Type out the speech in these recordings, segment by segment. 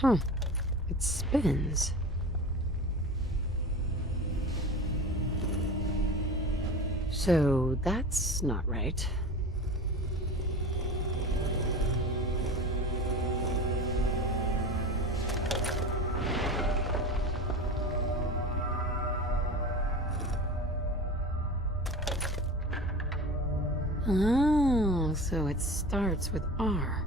Huh. It spins. So that's not right. Oh, so it starts with R.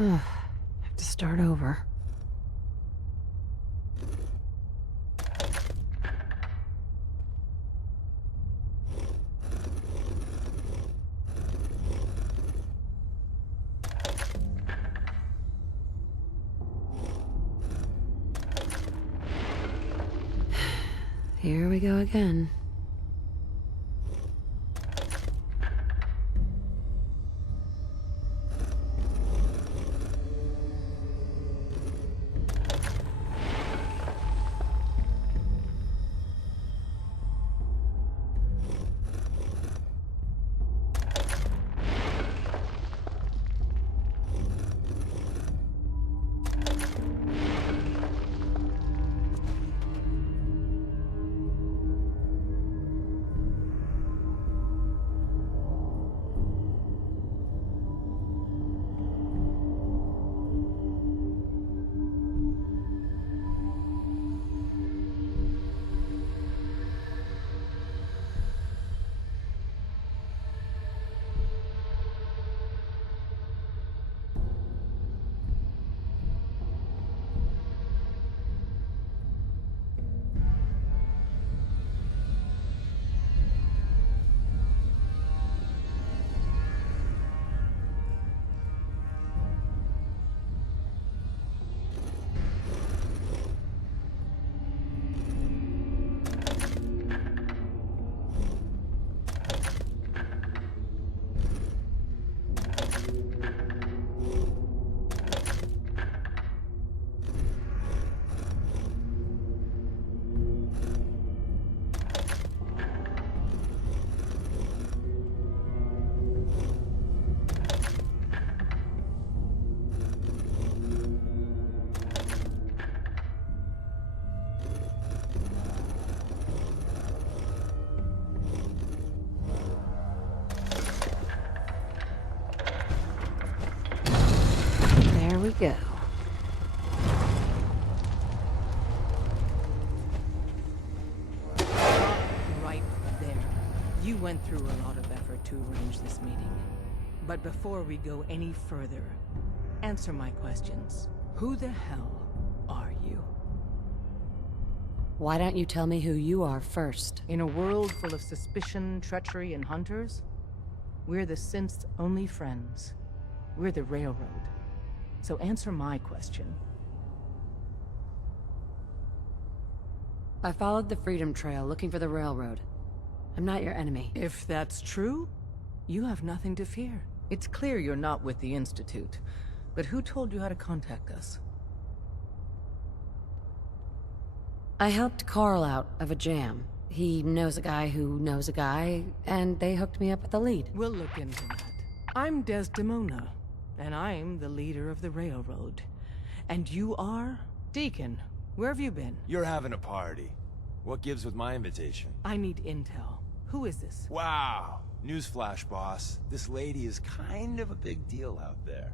Ugh, have to start over. Here we go again. There we go. You went through a lot of effort to arrange this meeting. But before we go any further, answer my questions. Who the hell are you? Why don't you tell me who you are first? In a world full of suspicion, treachery, and hunters, we're the synth's only friends. We're the Railroad. So answer my question. I followed the Freedom Trail looking for the Railroad. I'm not your enemy. If that's true, you have nothing to fear. It's clear you're not with the Institute. But who told you how to contact us? I helped Carl out of a jam. He knows a guy who knows a guy, and they hooked me up with a lead. We'll look into that. I'm Desdemona, and I'm the leader of the Railroad. And you are? Deacon, where have you been? You're having a party. What gives with my invitation? I need intel. Who is this? Wow. Newsflash, boss. This lady is kind of a big deal out there.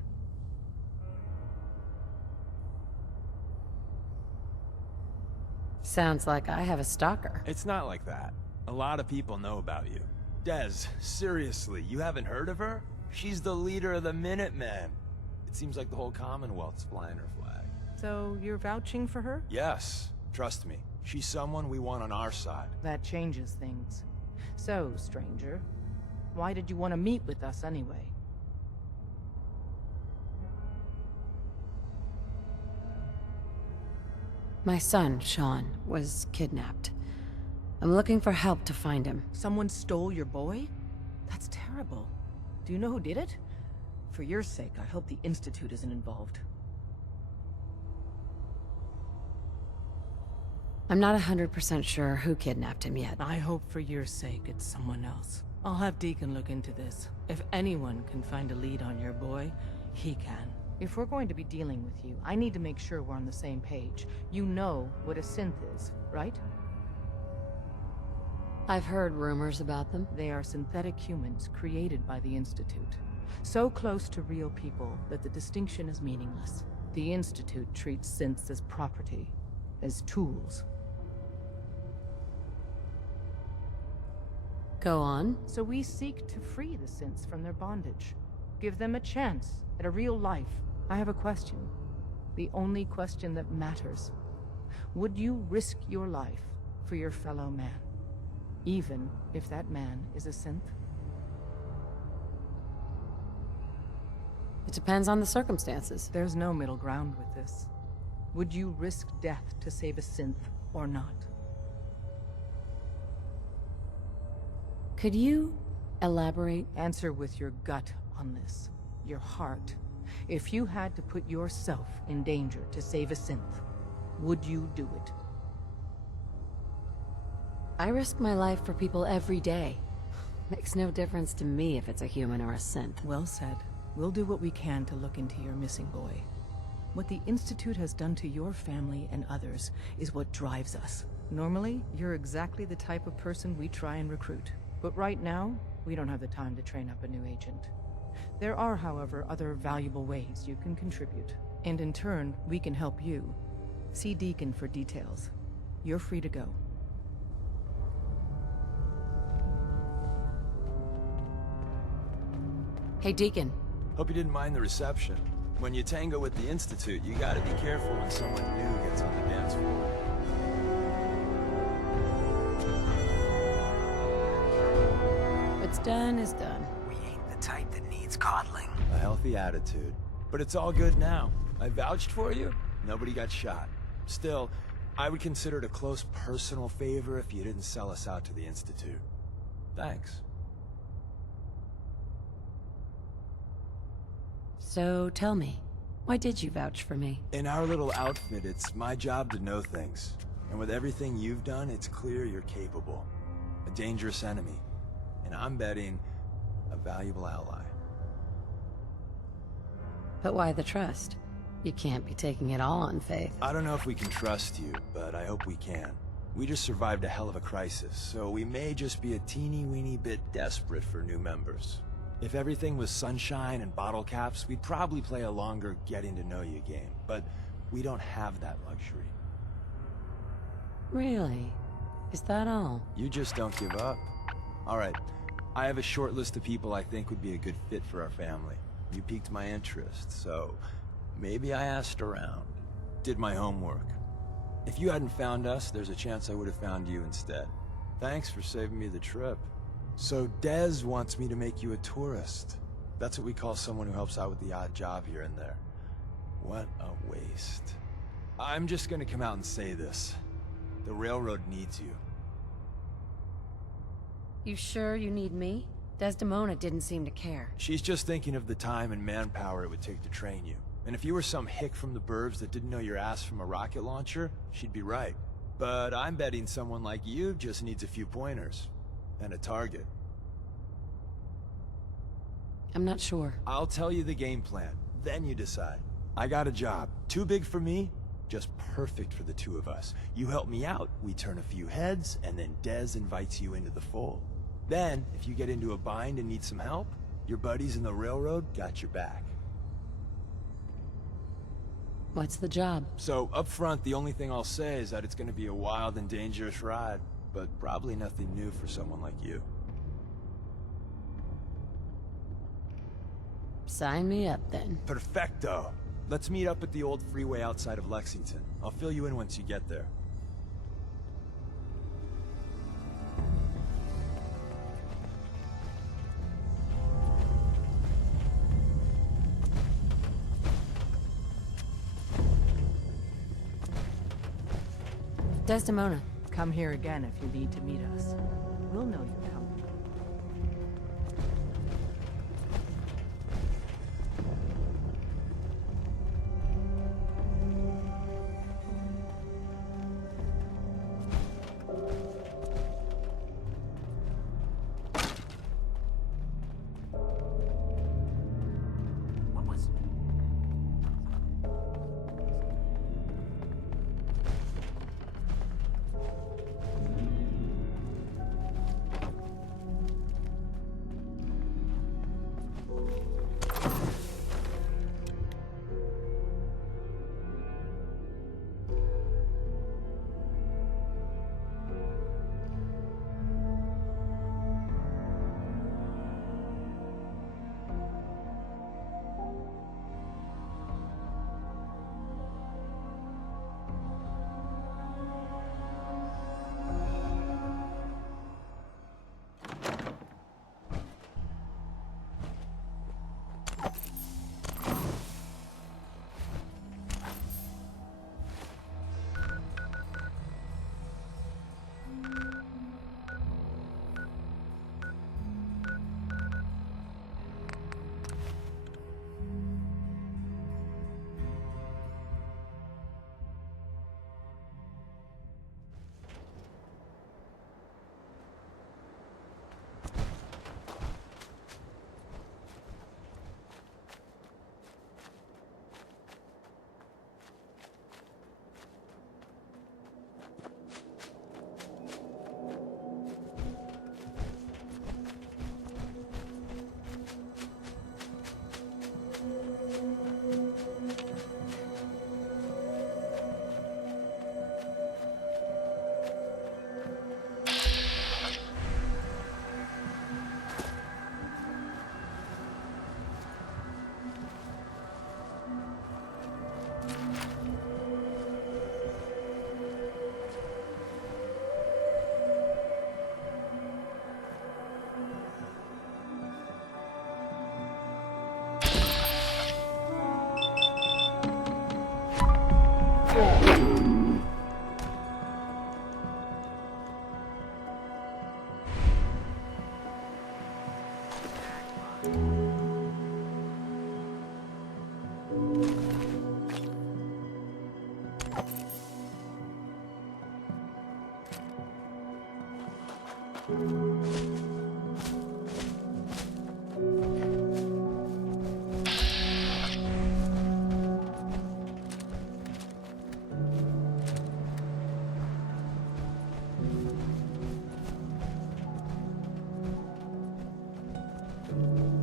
Sounds like I have a stalker. It's not like that. A lot of people know about you. Des, seriously, you haven't heard of her? She's the leader of the Minutemen. It seems like the whole Commonwealth's flying her flag. So you're vouching for her? Yes, trust me. She's someone we want on our side. That changes things. So, stranger, why did you want to meet with us anyway? My son, Sean, was kidnapped. I'm looking for help to find him. Someone stole your boy? That's terrible. Do you know who did it? For your sake, I hope the Institute isn't involved. I'm not 100% sure who kidnapped him yet. I hope for your sake it's someone else. I'll have Deacon look into this. If anyone can find a lead on your boy, he can. If we're going to be dealing with you, I need to make sure we're on the same page. You know what a synth is, right? I've heard rumors about them. They are synthetic humans created by the Institute. So close to real people that the distinction is meaningless. The Institute treats synths as property, as tools. Go on. So we seek to free the synths from their bondage. Give them a chance at a real life. I have a question. The only question that matters. Would you risk your life for your fellow man? Even if that man is a synth? It depends on the circumstances. There's no middle ground with this. Would you risk death to save a synth or not? Could you elaborate? Answer with your gut on this. Your heart. If you had to put yourself in danger to save a synth, would you do it? I risk my life for people every day. Makes no difference to me if it's a human or a synth. Well said. We'll do what we can to look into your missing boy. What the Institute has done to your family and others is what drives us. Normally, you're exactly the type of person we try and recruit. But right now, we don't have the time to train up a new agent. There are, however, other valuable ways you can contribute. And in turn, we can help you. See Deacon for details. You're free to go. Hey, Deacon. Hope you didn't mind the reception. When you tango with the Institute, you gotta be careful when someone new gets on the dance floor. What's done is done. We ain't the type that needs coddling. A healthy attitude. But it's all good now. I vouched for you. Nobody got shot. Still, I would consider it a close personal favor if you didn't sell us out to the Institute. Thanks. So tell me, why did you vouch for me? In our little outfit, it's my job to know things. And with everything you've done, it's clear you're capable. A dangerous enemy. And I'm betting, a valuable ally. But why the trust? You can't be taking it all on faith. I don't know if we can trust you, but I hope we can. We just survived a hell of a crisis, so we may just be a teeny-weeny bit desperate for new members. If everything was sunshine and bottle caps, we'd probably play a longer getting-to-know-you game, but we don't have that luxury. Really? Is that all? You just don't give up. Alright, I have a short list of people I think would be a good fit for our family. You piqued my interest, so maybe I asked around. Did my homework. If you hadn't found us, there's a chance I would have found you instead. Thanks for saving me the trip. So Dez wants me to make you a tourist. That's what we call someone who helps out with the odd job here and there. What a waste. I'm just gonna come out and say this. The railroad needs you. You sure you need me? Desdemona didn't seem to care. She's just thinking of the time and manpower it would take to train you. And if you were some hick from the burbs that didn't know your ass from a rocket launcher, she'd be right. But I'm betting someone like you just needs a few pointers. And a target. I'm not sure. I'll tell you the game plan, then you decide. I got a job. Too big for me, just perfect for the two of us. You help me out, we turn a few heads, and then Dez invites you into the fold. Then, if you get into a bind and need some help, your buddies in the railroad got your back. What's the job? So, up front, the only thing I'll say is that it's gonna be a wild and dangerous ride, but probably nothing new for someone like you. Sign me up, then. Perfecto! Let's meet up at the old freeway outside of Lexington. I'll fill you in once you get there. Desdemona. Come here again if you need to meet us. We'll know you're coming. What was...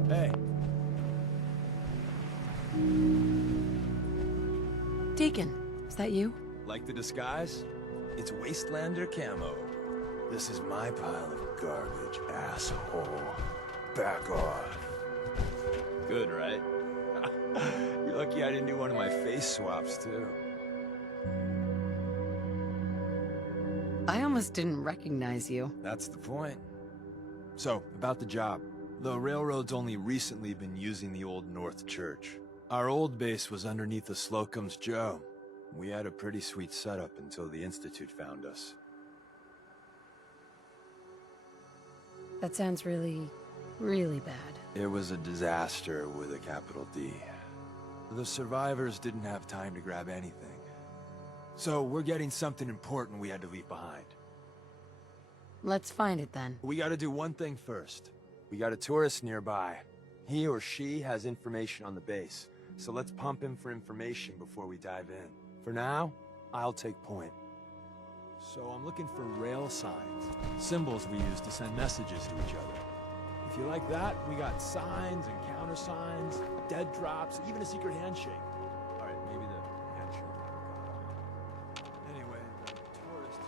Hey. Deacon, is that you? Like the disguise? It's Wastelander camo. This is my pile of garbage, asshole. Back off. Good, right? You're lucky I didn't do one of my face swaps, too. I almost didn't recognize you. That's the point. So, about the job. The railroad's only recently been using the Old North Church. Our old base was underneath the Slocum's Joe. We had a pretty sweet setup until the Institute found us. That sounds really, really bad. It was a disaster with a capital D. The survivors didn't have time to grab anything. So we're getting something important we had to leave behind. Let's find it then. We gotta do one thing first. We got a tourist nearby. He or she has information on the base, so let's pump him for information before we dive in. For now, I'll take point. So I'm looking for rail signs, symbols we use to send messages to each other. If you like that, we got signs and countersigns, dead drops, even a secret handshake. All right, maybe the handshake never caught on. Anyway, the tourists...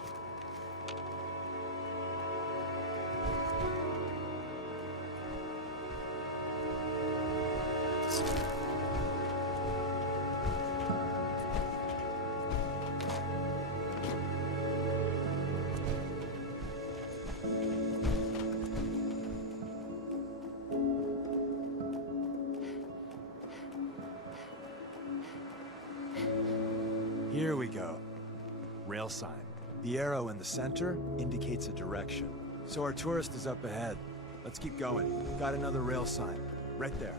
Here we go. Rail sign. The arrow in the center indicates a direction. So our tourist is up ahead. Let's keep going. Got another rail sign. Right there.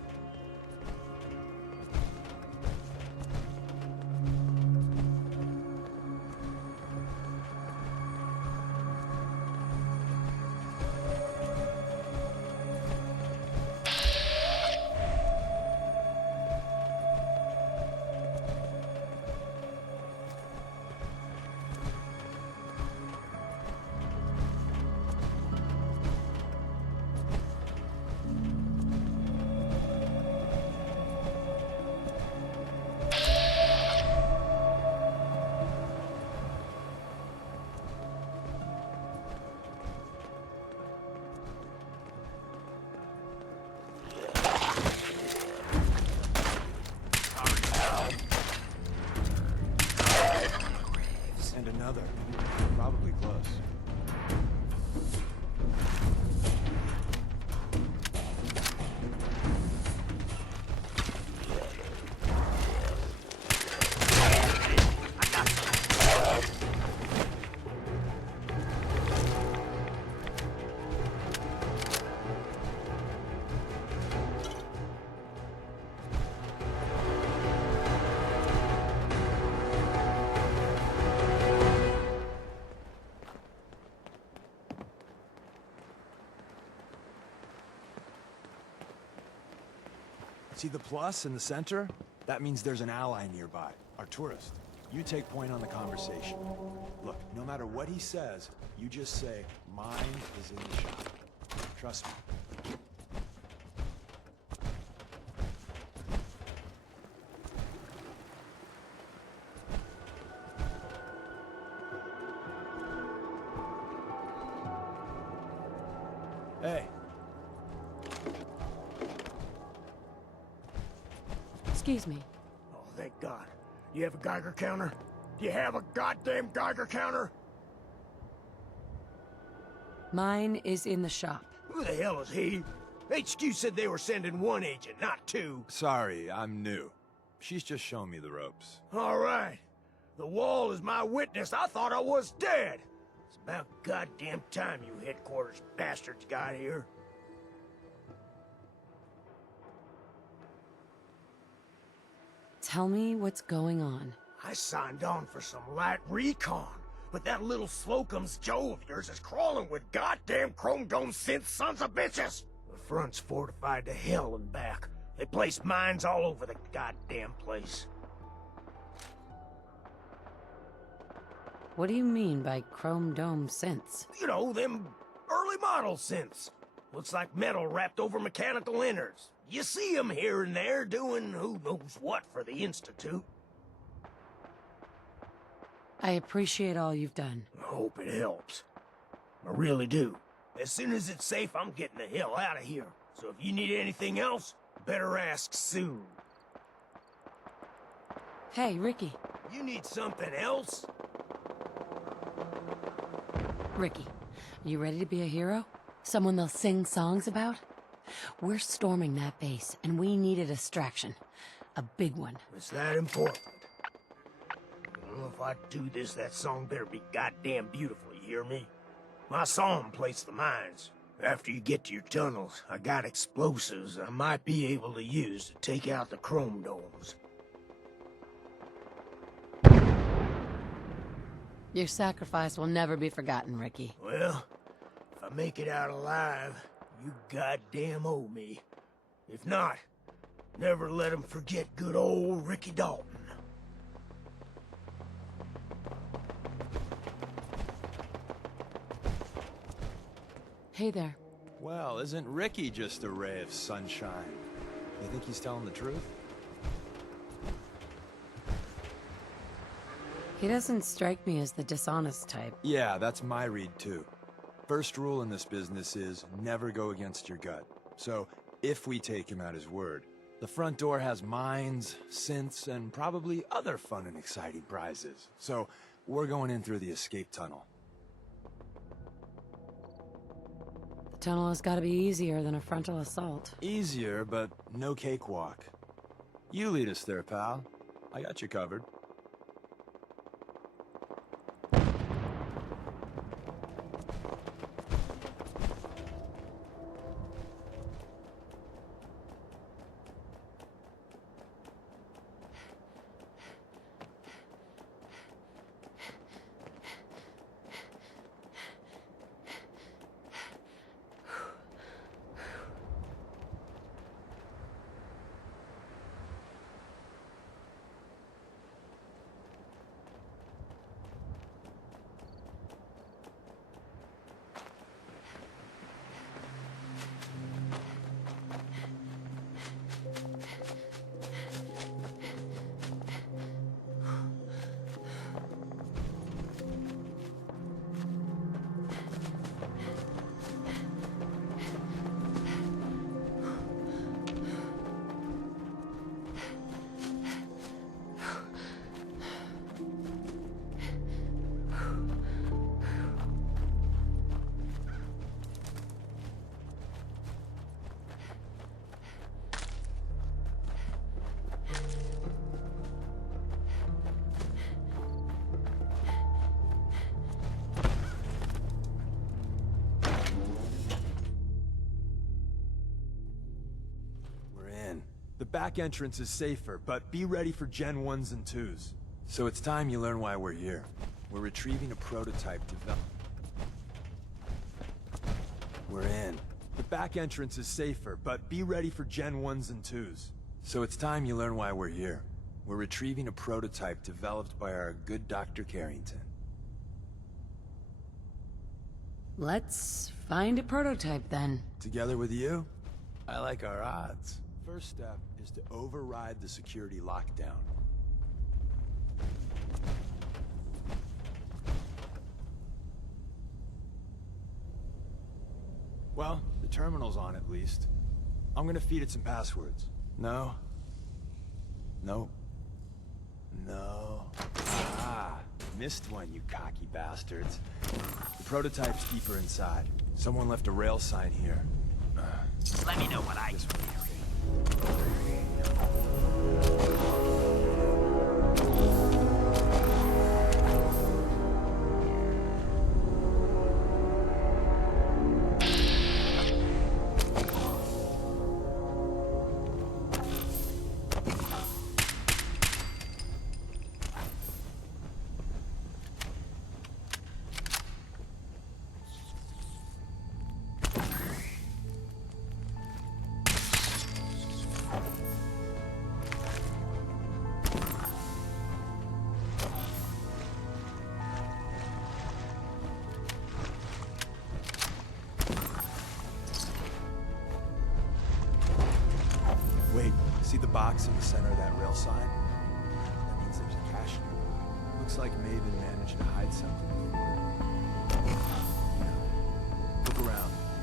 And another. Probably close. See the plus in the center? That means there's an ally nearby, our tourist. You take point on the conversation. Look, no matter what he says, you just say, mine is in the shop. Trust me. Hey. Excuse me. Oh, thank God. You have a Geiger counter? Do you have a goddamn Geiger counter? Mine is in the shop. Who the hell is he? HQ said they were sending one agent, not two. Sorry, I'm new. She's just showing me the ropes. All right. The wall is my witness. I thought I was dead. It's about goddamn time you headquarters bastards got here. Tell me what's going on. I signed on for some light recon, but that little Slocum's Joe of yours is crawling with goddamn chrome dome synth sons of bitches. The front's fortified to hell and back. They placed mines all over the goddamn place. What do you mean by chrome dome synths? You know, them early model synths. Looks like metal wrapped over mechanical innards. You see them here and there doing who knows what for the Institute. I appreciate all you've done. I hope it helps. I really do. As soon as it's safe, I'm getting the hell out of here. So if you need anything else, better ask soon. Hey, Ricky. You need something else? Ricky, you ready to be a hero? Someone they'll sing songs about? We're storming that base, and we need a distraction. A big one. It's that important. Well, if I do this, that song better be goddamn beautiful, you hear me? My song plates the mines. After you get to your tunnels, I got explosives I might be able to use to take out the chrome domes. Your sacrifice will never be forgotten, Ricky. Well, if I make it out alive, you goddamn owe me. If not, never let 'em forget good old Ricky Dalton. Hey there. Well, isn't Ricky just a ray of sunshine? You think he's telling the truth? He doesn't strike me as the dishonest type. Yeah, that's my read too. First rule in this business is never go against your gut. So, if we take him at his word, the front door has mines, synths, and probably other fun and exciting prizes. So, we're going in through the escape tunnel. The tunnel has got to be easier than a frontal assault. Easier, but no cakewalk. You lead us there, pal. I got you covered. The back entrance is safer, but be ready for Gen 1s and 2s. So it's time you learn why we're here. We're retrieving a prototype We're in. The back entrance is safer, but be ready for Gen 1s and 2s. So it's time you learn why we're here. We're retrieving a prototype developed by our good Dr. Carrington. Let's find a prototype then. Together with you? I like our odds. First step is to override the security lockdown. Well, the terminal's on at least. I'm gonna feed it some passwords. No. Nope. No. Ah, missed one, you cocky bastards. The prototype's deeper inside. Someone left a rail sign here. Let me know what I This can one. do. Wait, see the box in the center of that rail sign? That means there's a cache. Looks like Maven managed to hide something.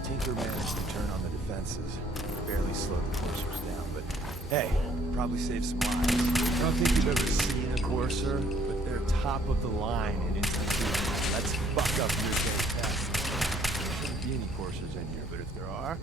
Tinker managed to turn on the defenses. Barely slowed the coursers down, but hey, probably saved some lives. I don't think you've ever seen a courser, but they're top of the line in infantry. Let's buck up your day's test. There shouldn't be any coursers in here, but if there are...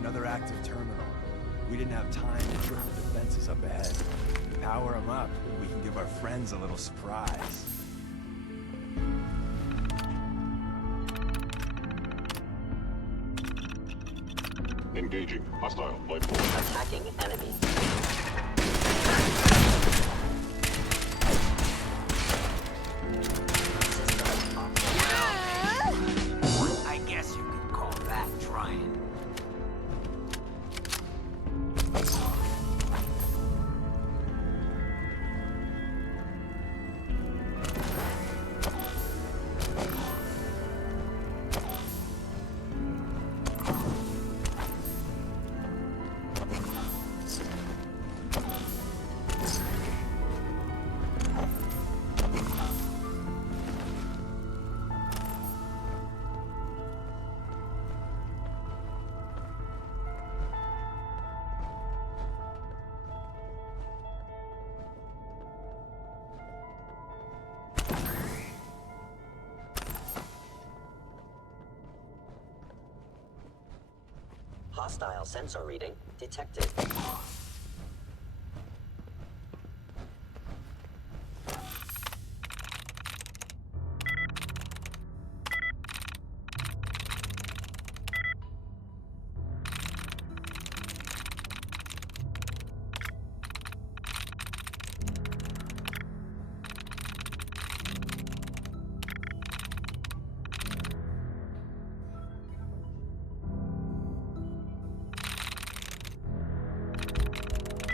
Another active terminal. We didn't have time to trip the defenses up ahead. Power them up, and we can give our friends a little surprise. Engaging hostile life force. Attacking enemy. I guess you could call that trying. Hostile sensor reading detected.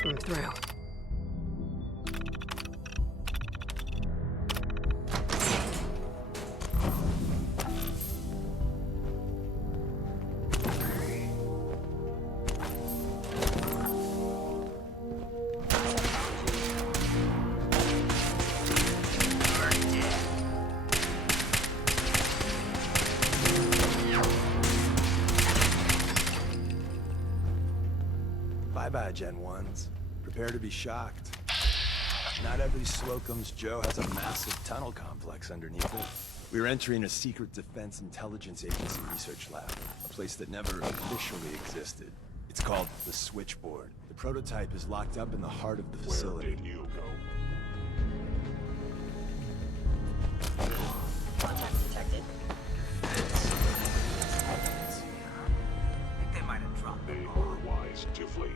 I'm through. Bye-bye, Gen 1s. Prepare to be shocked. Not every Slocum's Joe has a massive tunnel complex underneath it. We're entering a secret Defense Intelligence Agency research lab, a place that never officially existed. It's called the Switchboard. The prototype is locked up in the heart of the facility. Where did you go? Contact detected. I think they might have dropped They the are wise to flee.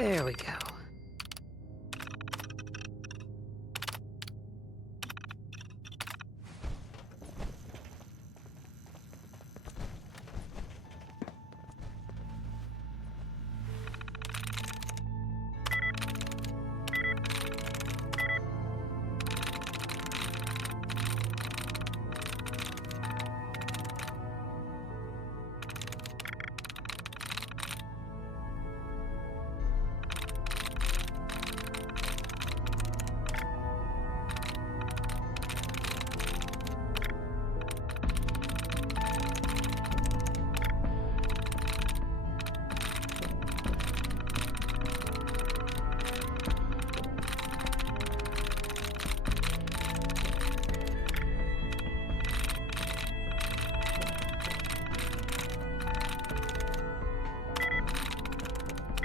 There we go.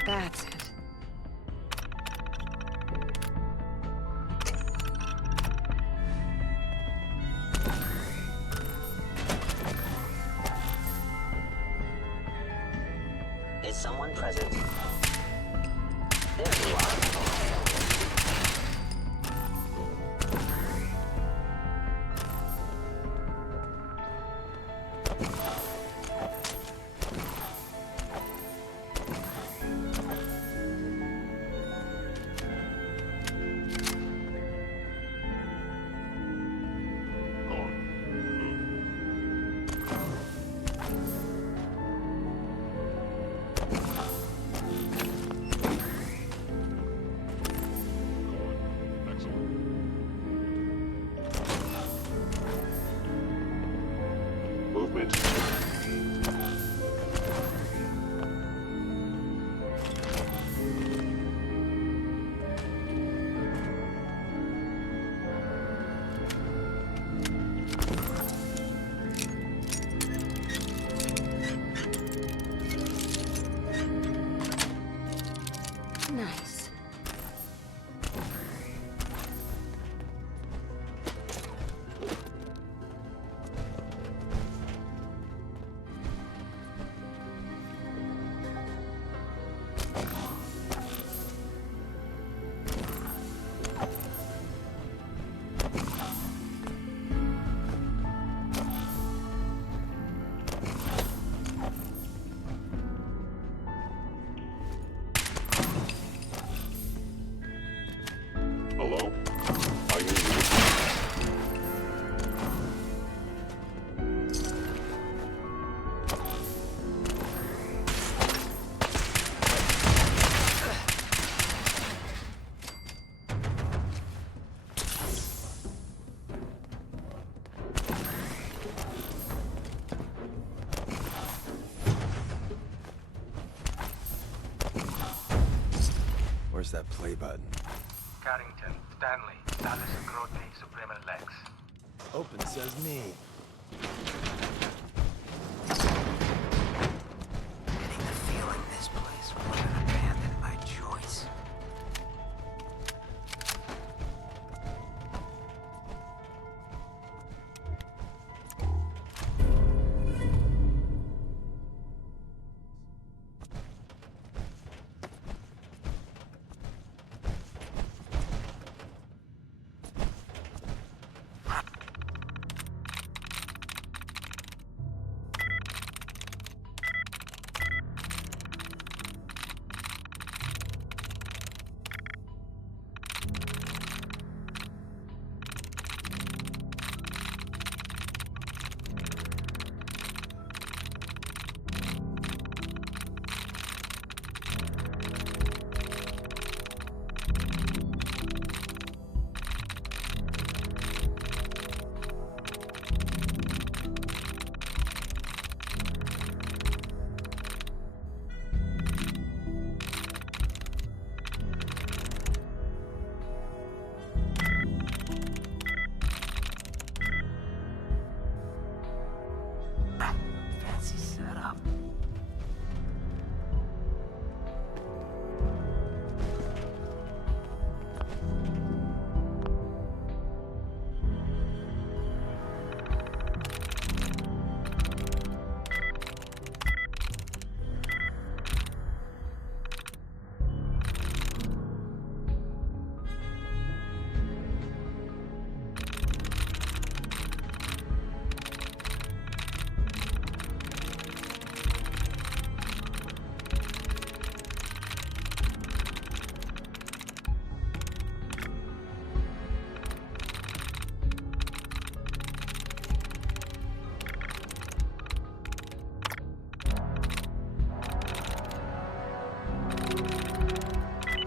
That's it. Is someone present? There you are. Movement. Nice. Hello? I need you. Where's that play button? Carrington, Stanley, Dallas, Grote, Supreme, and Lex. Open says me. Getting the feeling this place wasn't abandoned by choice.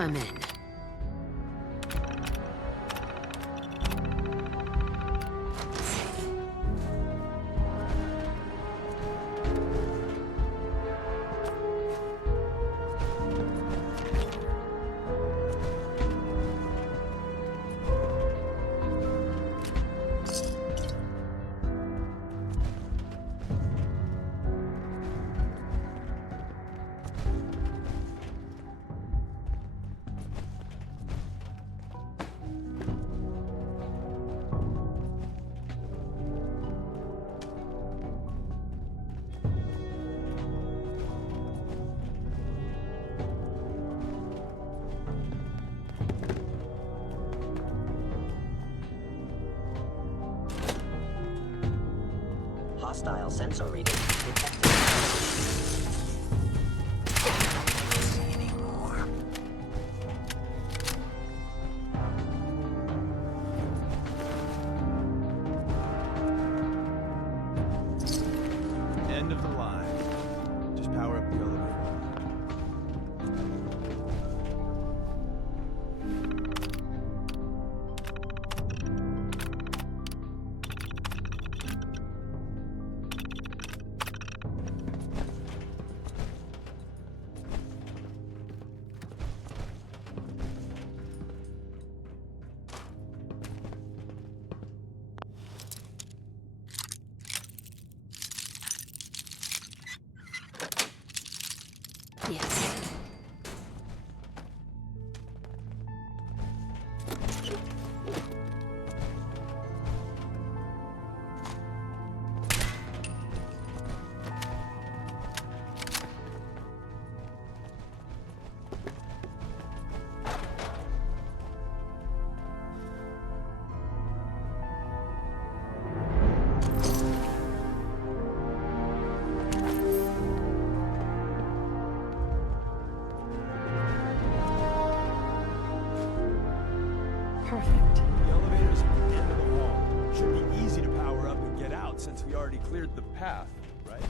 I'm in. Hostile sensor reading detected. Anymore. End of the line. Just power up the elevator. Yes. Perfect. The elevator's at the end of the hall. Should be easy to power up and get out since we already cleared the path, right?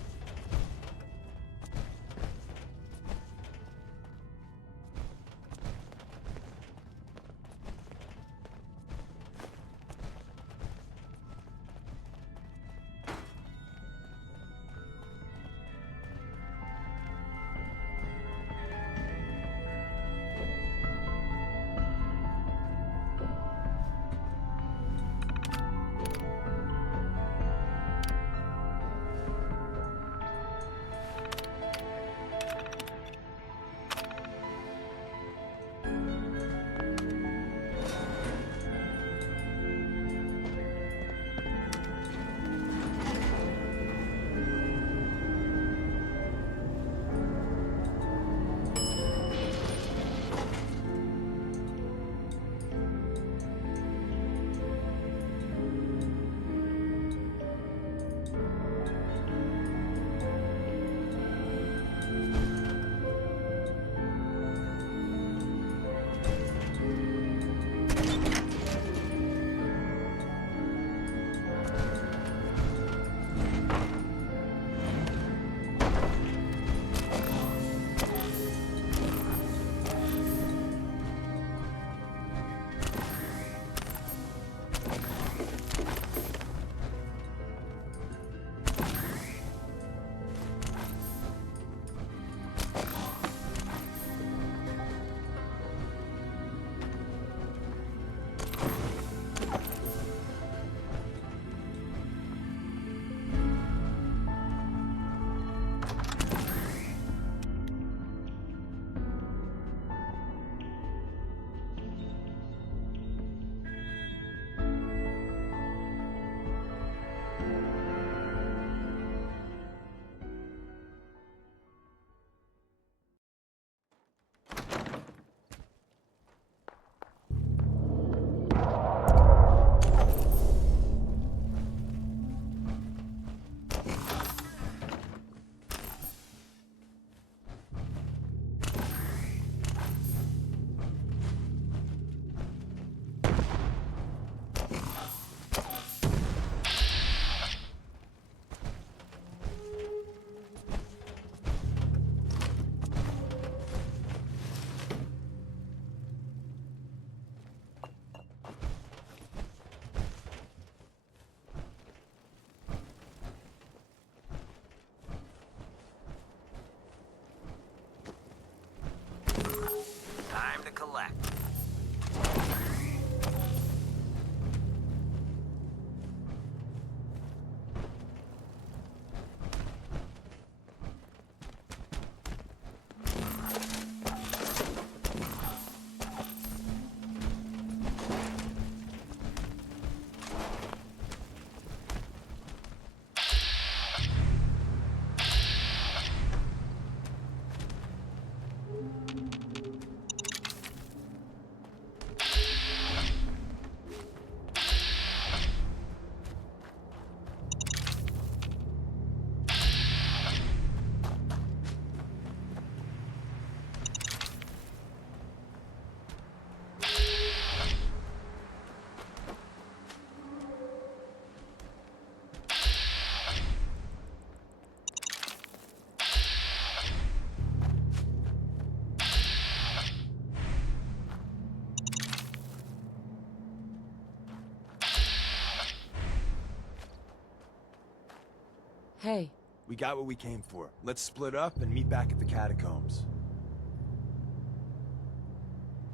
Hey, We got what we came for. Let's split up and meet back at the catacombs.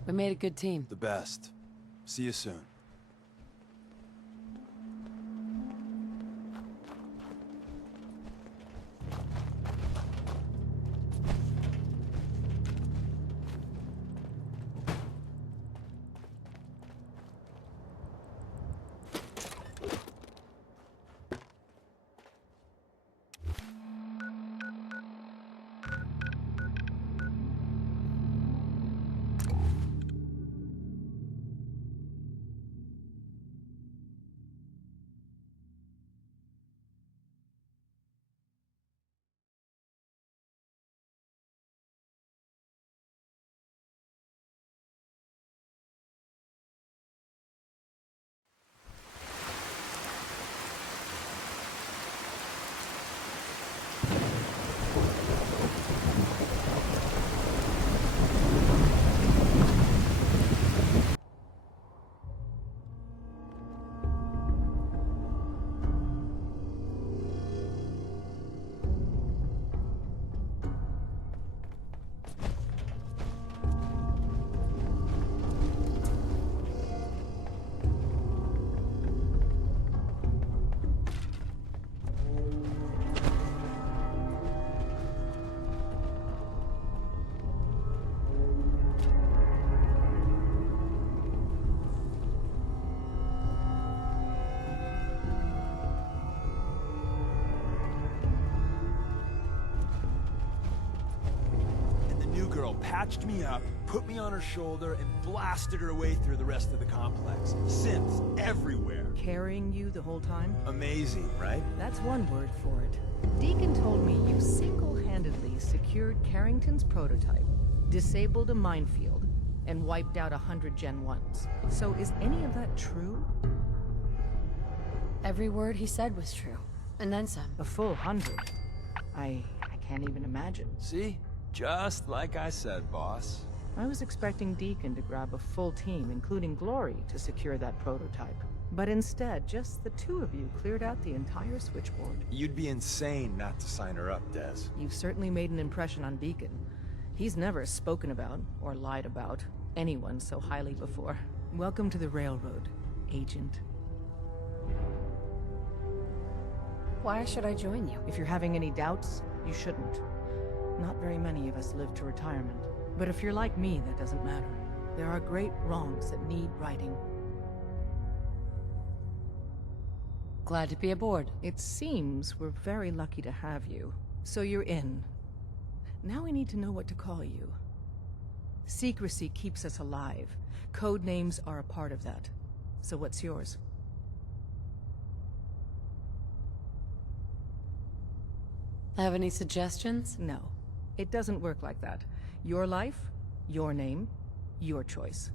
we made a good team. The best. See you soon. Girl patched me up, put me on her shoulder, and blasted her way through the rest of the complex. Synths everywhere. Carrying you the whole time? Amazing, right? That's one word for it. Deacon told me you single-handedly secured Carrington's prototype, disabled a minefield, and wiped out 100 Gen 1s. So is any of that true? Every word he said was true. And then some. A full 100? I can't even imagine. See? Just like I said, boss. I was expecting Deacon to grab a full team, including Glory, to secure that prototype. But instead, just the two of you cleared out the entire switchboard. You'd be insane not to sign her up, Des. You've certainly made an impression on Deacon. He's never spoken about, or lied about, anyone so highly before. Welcome to the Railroad, Agent. Why should I join you? If you're having any doubts, you shouldn't. Not very many of us live to retirement. But if you're like me, that doesn't matter. There are great wrongs that need righting. Glad to be aboard. It seems we're very lucky to have you. So you're in. Now we need to know what to call you. Secrecy keeps us alive. Code names are a part of that. So what's yours? Have any suggestions? No. It doesn't work like that. Your life, your name, your choice.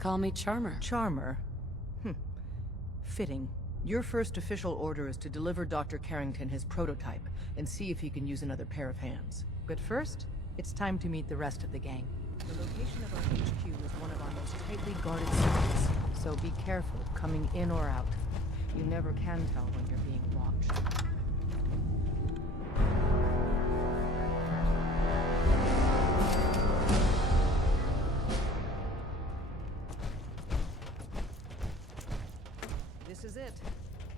Call me Charmer. Charmer? Fitting. Your first official order is to deliver Dr. Carrington his prototype and see if he can use another pair of hands. But first, it's time to meet the rest of the gang. The location of our HQ is one of our most tightly guarded secrets, so be careful coming in or out. You never can tell when you're being watched. This is it.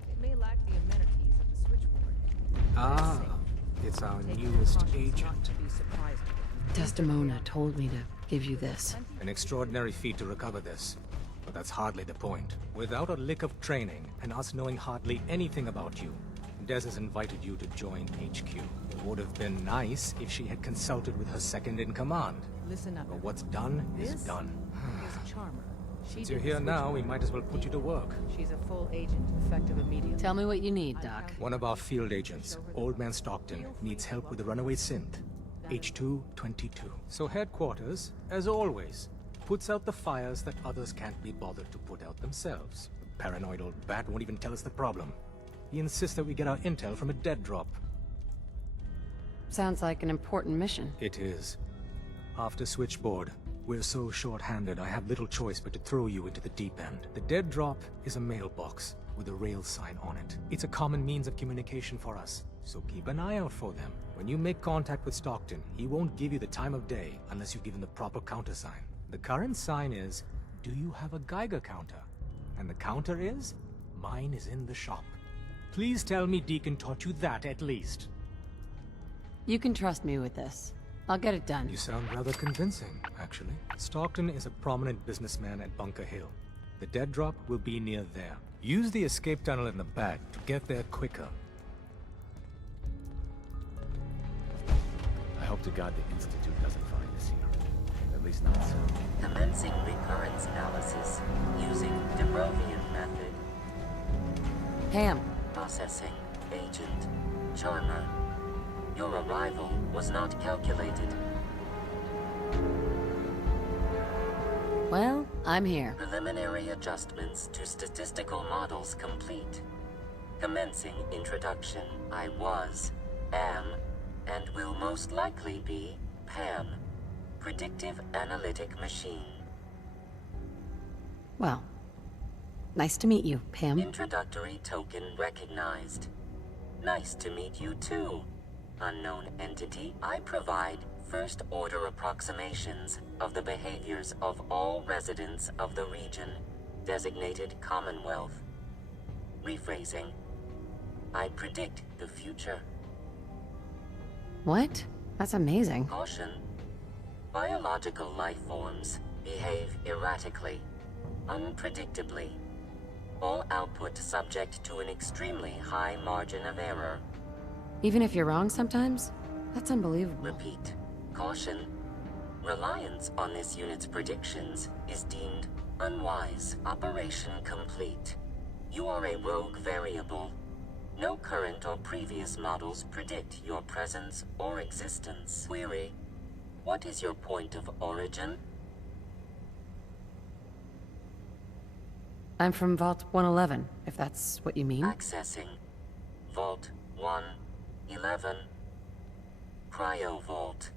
It may lack the amenities of the switchboard. Ah, it's our newest agent. Desdemona told me to give you this. An extraordinary feat to recover this. But that's hardly the point. Without a lick of training, and us knowing hardly anything about you, Des has invited you to join HQ. It would have been nice if she had consulted with her second-in-command. Listen up. But what's done is done. Is Charmer. Since you're here now, we might as well put you to work. She's a full agent, effective immediately. Tell me what you need, Doc. One of our field agents, Old Man Stockton, needs help with the runaway synth. H222. So headquarters, as always, puts out the fires that others can't be bothered to put out themselves. The paranoid old bat won't even tell us the problem. He insists that we get our intel from a dead drop. Sounds like an important mission. It is. After Switchboard, we're so short-handed I have little choice but to throw you into the deep end. The dead drop is a mailbox. with a rail sign on it. It's a common means of communication for us, so keep an eye out for them. When you make contact with Stockton, he won't give you the time of day unless you give him the proper countersign. The current sign is, do you have a Geiger counter? And the counter is, mine is in the shop. Please tell me Deacon taught you that at least. You can trust me with this. I'll get it done. You sound rather convincing, actually. Stockton is a prominent businessman at Bunker Hill. The dead drop will be near there. Use the escape tunnel in the back to get there quicker. I hope to God the Institute doesn't find us here. At least not soon. Commencing recurrence analysis using de Brovian method. Pam, Processing. Agent. Charmer. Your arrival was not calculated. well, I'm here. Preliminary adjustments to statistical models complete. Commencing introduction. I was, am, and will most likely be Pam. Predictive analytic machine. Well, nice to meet you, Pam. Introductory token recognized. Nice to meet you too. Unknown entity, I provide first-order approximations of the behaviors of all residents of the region, designated Commonwealth. Rephrasing. I predict the future. What? That's amazing. Caution. Biological life forms behave erratically, unpredictably. All output subject to an extremely high margin of error. Even if you're wrong sometimes? That's unbelievable. Repeat. Caution. Reliance on this unit's predictions is deemed unwise. Operation complete. You are a rogue variable. No current or previous models predict your presence or existence. Query. What is your point of origin? I'm from Vault 111, if that's what you mean. Accessing. Vault 111. Cryo Vault.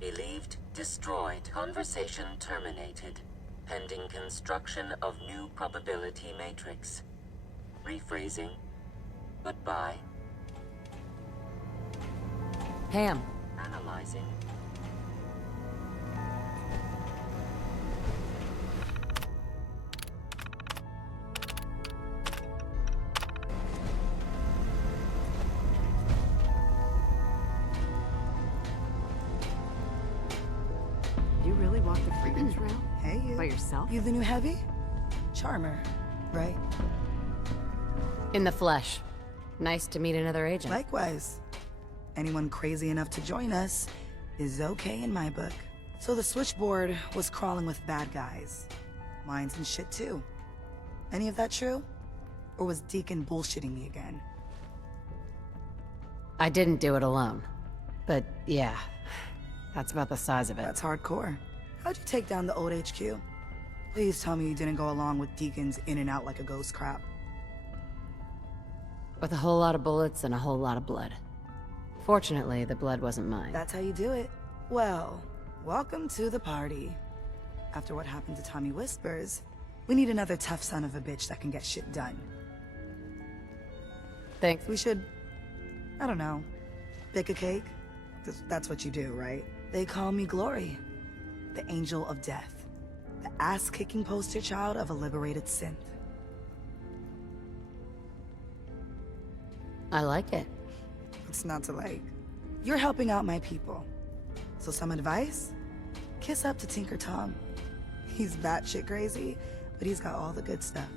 Believed destroyed. Conversation terminated. Pending construction of new probability matrix. Rephrasing. Goodbye. Pam, Analyzing. You really walked the freedom trail? Hey, you. By yourself? You the new heavy? Charmer, right? in the flesh. Nice to meet another agent. Likewise. Anyone crazy enough to join us is okay in my book. So the switchboard was crawling with bad guys. Mines and shit too. Any of that true? Or was Deacon bullshitting me again? I didn't do it alone. But yeah, that's about the size of it. That's hardcore. How'd you take down the old HQ? Please tell me you didn't go along with Deacon's in and out like a ghost crap. With a whole lot of bullets and a whole lot of blood. Fortunately, the blood wasn't mine. That's how you do it. Well, welcome to the party. After what happened to Tommy Whispers, we need another tough son of a bitch that can get shit done. Thanks. We should, I don't know, bake a cake? 'Cause that's what you do, right? They call me Glory, the angel of death, the ass-kicking poster child of a liberated synth. I like it. It's not to like. You're helping out my people. So some advice? Kiss up to Tinker Tom. He's batshit crazy, but he's got all the good stuff.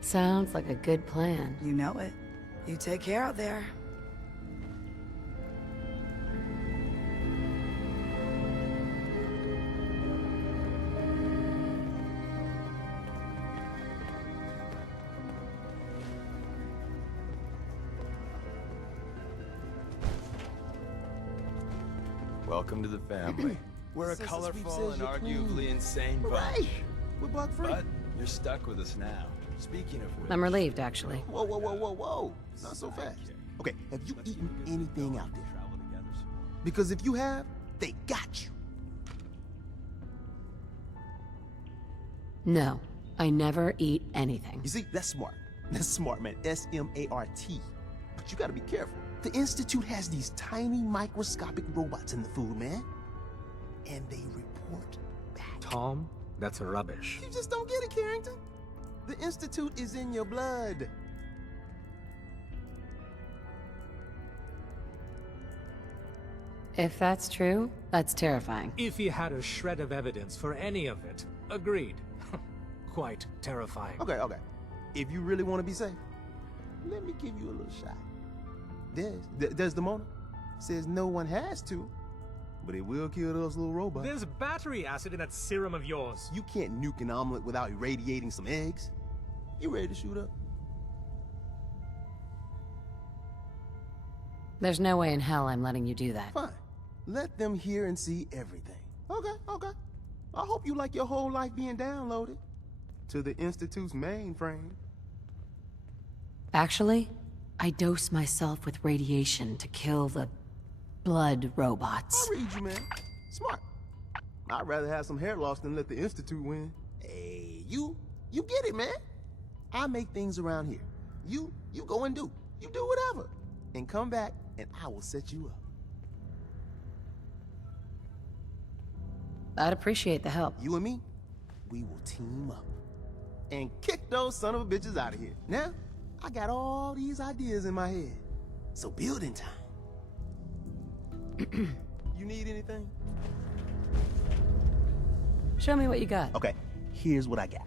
Sounds like a good plan. You know it. You take care out there. Welcome to the family. We're a colorful and arguably insane bunch. We're bug free. But you're stuck with us now. Speaking of which... I'm relieved, actually. Whoa, whoa, whoa, whoa, whoa. Not so fast. Okay, have you eaten anything out there? Travel together soon. Because if you have, they got you. No, I never eat anything. You see, that's smart. That's smart, man. S-M-A-R-T. But you gotta be careful. The Institute has these tiny microscopic robots in the food, man. And they report back. Tom, that's rubbish. You just don't get it, Carrington. The Institute is in your blood. If that's true, that's terrifying. If he had a shred of evidence for any of it, agreed. Quite terrifying. Okay. If you really want to be safe, let me give you a little shot. Desdemona says no one has to, but it will kill those little robots. There's battery acid in that serum of yours. You can't nuke an omelet without irradiating some eggs. You ready to shoot up? There's no way in hell I'm letting you do that. Fine. Let them hear and see everything. Okay. I hope you like your whole life being downloaded to the Institute's mainframe. Actually, I dose myself with radiation to kill the blood robots. I read you, man. Smart. I'd rather have some hair loss than let the Institute win. Hey, you get it, man. I make things around here. You go and do. You do whatever. And come back, and I will set you up. I'd appreciate the help. You and me, we will team up. And kick those son of a bitches out of here. Now, I got all these ideas in my head. So building time. You need anything? Show me what you got. Okay, here's what I got.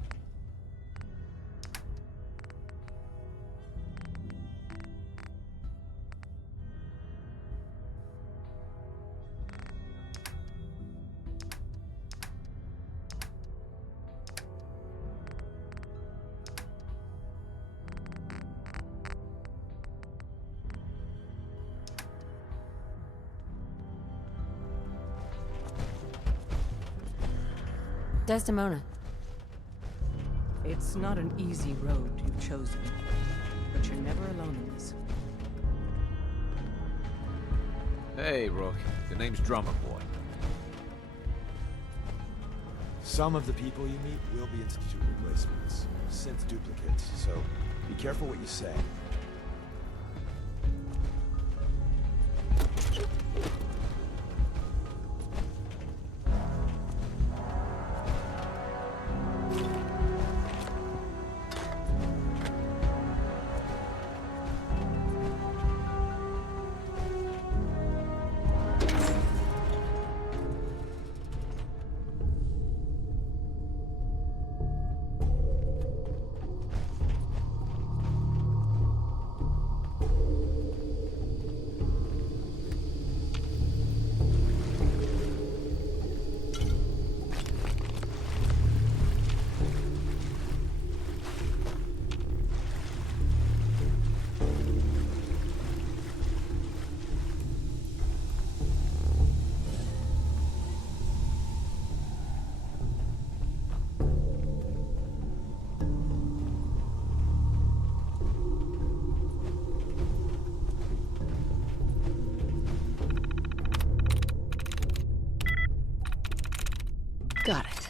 Desdemona. It's not an easy road you've chosen, but you're never alone in this. Hey, Rook. The name's Drummer Boy. Some of the people you meet will be Institute replacements, synth duplicates, so be careful what you say. Got it.